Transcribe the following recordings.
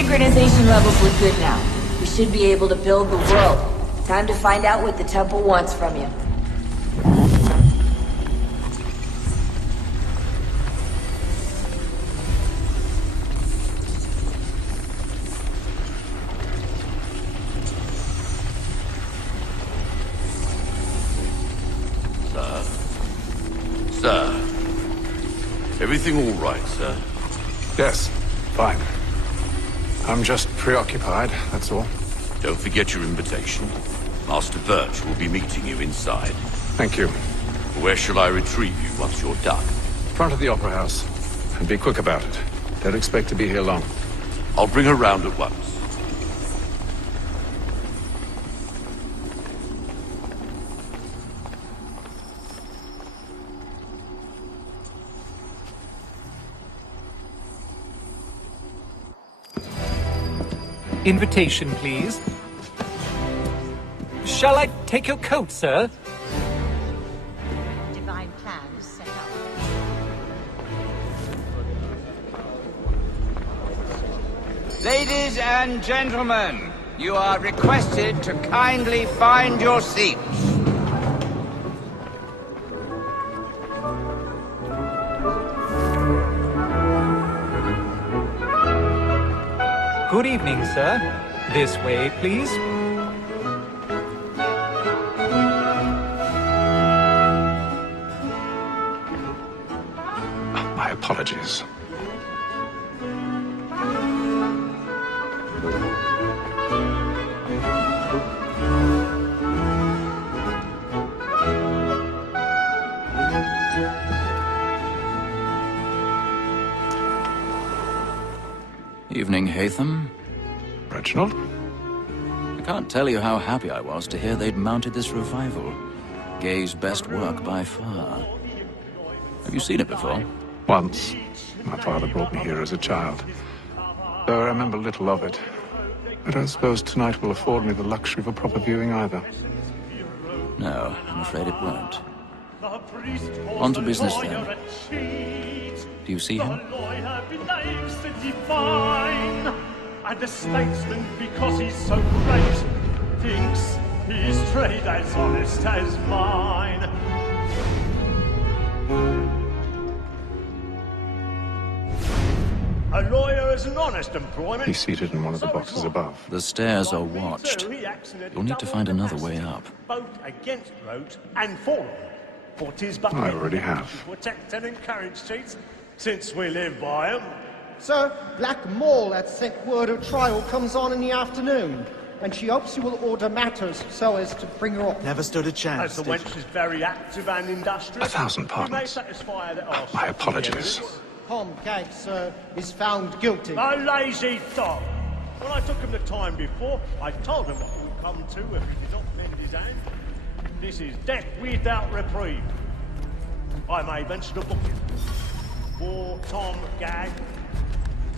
Synchronization levels look good now. We should be able to build the world. Time to find out what the temple wants from you. Sir. Everything all right, sir? Yes, fine. I'm just preoccupied, that's all. Don't forget your invitation. Master Birch will be meeting you inside. Thank you. Where shall I retrieve you once you're done? Front of the Opera House. And be quick about it. Don't expect to be here long. I'll bring her round at once. Invitation, please. Shall I take your coat, sir? Divine plan is set up. Ladies and gentlemen, you are requested to kindly find your seats. Good evening, sir. This way, please. My apologies. Evening, Haytham. Reginald? I can't tell you how happy I was to hear they'd mounted this revival. Gay's best work by far. Have you seen it before? Once. My father brought me here as a child. Though I remember little of it. I don't suppose tonight will afford me the luxury of a proper viewing either. No, I'm afraid it won't. On to business then. Do you see him? And the statesman, because he's so great, thinks his trade as honest as mine. A lawyer is an honest employment. He's seated in one of the boxes above. The stairs are watched. You'll need to find another way up. Both against rote and for for 'tis but I already have. protect and encourage cheats, since we live by 'em. Sir, Black Mall had sent word of trial comes on in the afternoon, and she hopes you will order matters so as to bring her off. Never stood a chance. As the wench is very active and industrious, 1,000 we may pardons. satisfy her that our My apologies. Tom Gag, sir, is found guilty. A lazy dog. When I took him the time before, I told him what would come to if he did not mend his hand. This is death without reprieve. I may venture to book him. For Tom Gag,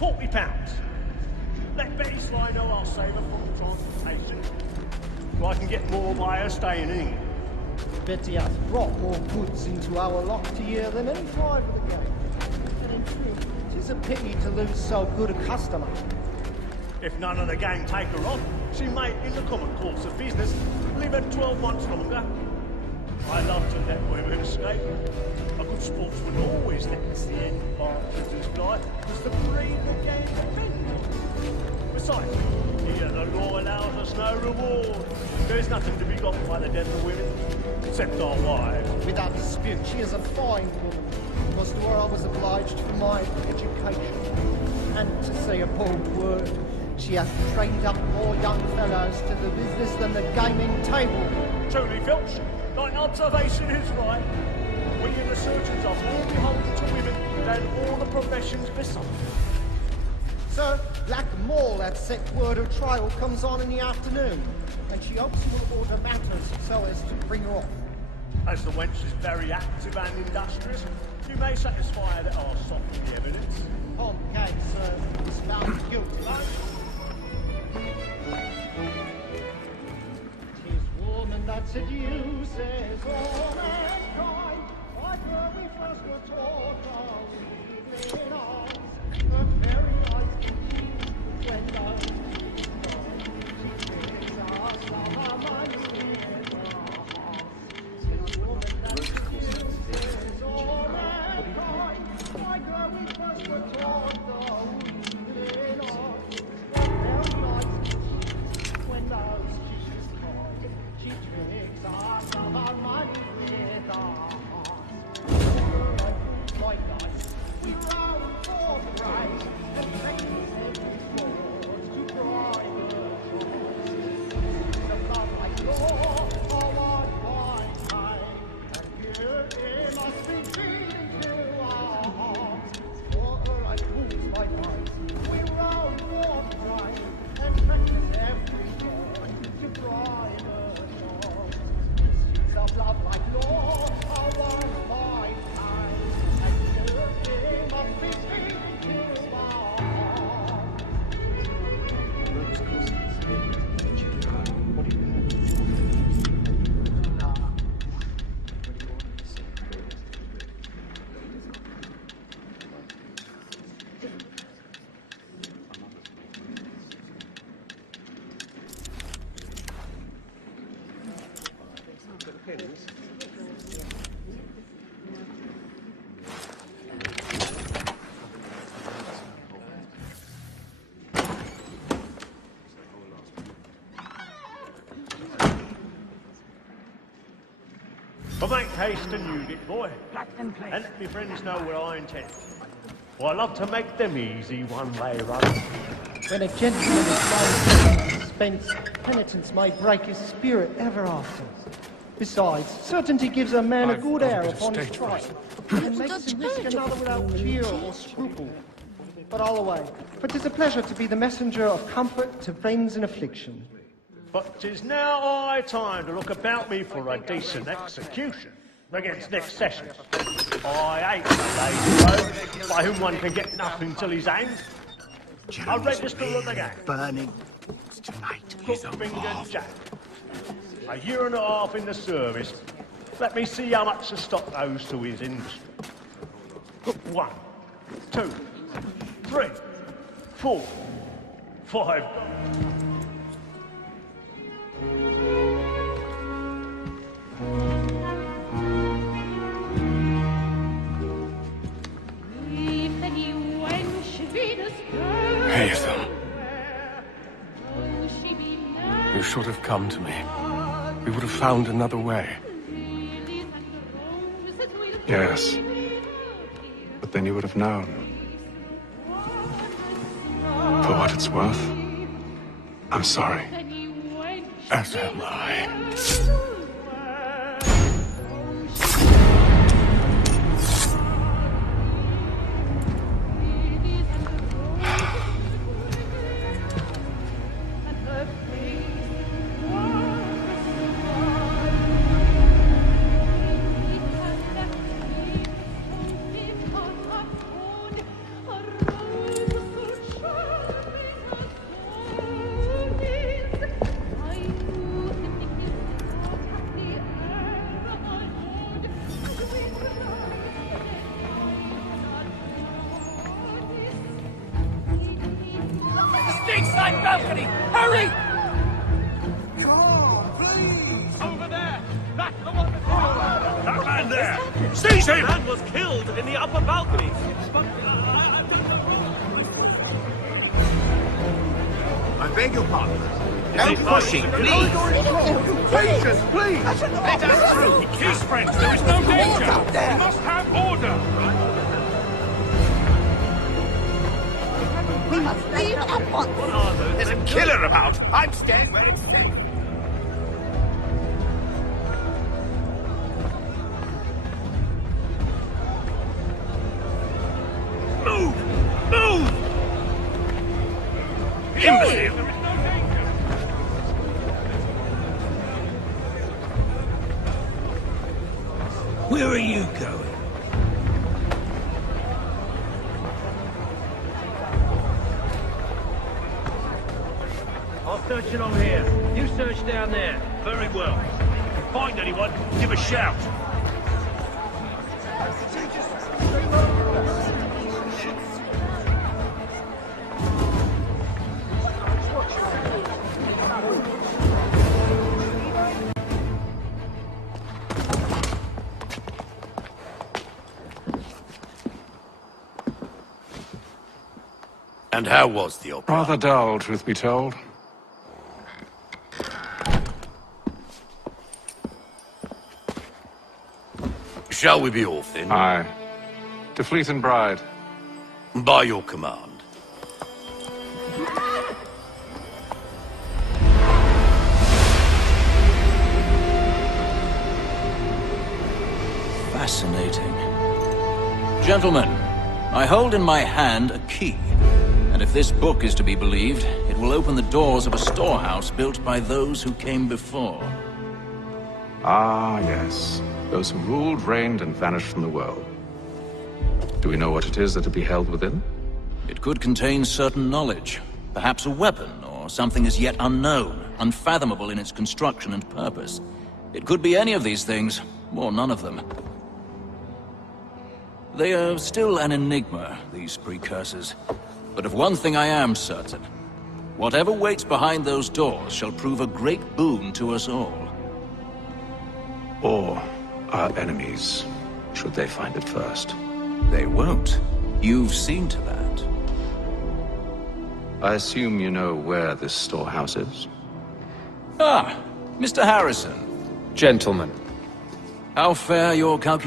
£40. Let Betty Sly know I'll save her from transportation, so I can get more by her staying in England. Betty has brought more goods into our locked year than any driver of the game. And in truth, it is a pity to lose so good a customer. If none of the gang take her on, she may, in the common course of business, live her 12 months longer. I love to let women escape. A good sportsman always lets the end partners fly, because the breed the gang depends on. Besides, here the law allows us no reward. There is nothing to be got by the death of women, except our wives. Without dispute, she is a fine woman, because to her I was obliged for my education. And to say a bold word, she hath trained up more young fellows to the business than the gaming table. Truly, Filch, thy observation is right. We in the surgeons are more beholden to women than all the professions beside. Sir, Black Mall had set word of trial comes on in the afternoon, and she hopes you will order matters so as to bring her off. As the wench is very active and industrious, you may satisfy her that I'll soften the evidence. Tom Gag, sir, is found guilty. Tis woman that seduces all mankind. Like her we first were taught our evening arms. Her very eyes confused when the But make haste and use it, boy. And let me friends know what I intend. For I love to make them easy one-way road. When a gentleman is slain to suspense, penitence may break his spirit ever after. Besides, certainty gives a man a I've good got a air bit of upon his stage trial, fright. and makes him risk another without fear or scruple. But I'll away, for 'tis a pleasure to be the messenger of comfort to friends in affliction. But 'tis now high time to look about me for a decent execution against next session. I hate the lazy road by whom one can get nothing till he's hanged. I register of the gang. Burning. Tonight is a Crook-fingered Jack. A year and a half in the service. Let me see how much the stock owes to his industry. 1, 2, 3, 4, 5. Hazel, you should have come to me. We would have found another way. Yes, but then you would have known. For what it's worth, I'm sorry. As am I. Stateside balcony! Hurry! Over there! That's the one that man there! Seize him! Man was killed in the upper balcony. I beg your pardon. No pushing, please. Patience, please. Let us through. His friends, there is no danger. We must have order. We must leave at once. There's a killer about. I'm staying where it's safe. Move! Move! Imbecile! Where are you going? I'll search along here. You search down there. Very well. If you find anyone, give a shout. And how was the opera? Rather dull, truth be told. Shall we be off then? Aye. To Fleet and Bride. By your command. Fascinating. Gentlemen, I hold in my hand a key. And if this book is to be believed, it will open the doors of a storehouse built by those who came before. Ah, yes. Those who ruled, reigned, and vanished from the world. Do we know what it is that will be held within? It could contain certain knowledge. Perhaps a weapon, or something as yet unknown, unfathomable in its construction and purpose. It could be any of these things, or none of them. They are still an enigma, these precursors. But of one thing I am certain. Whatever waits behind those doors shall prove a great boon to us all. or our enemies, should they find it first. They won't. You've seen to that. I assume you know where this storehouse is? Ah, Mr. Harrison. Gentlemen. How fare your calculations?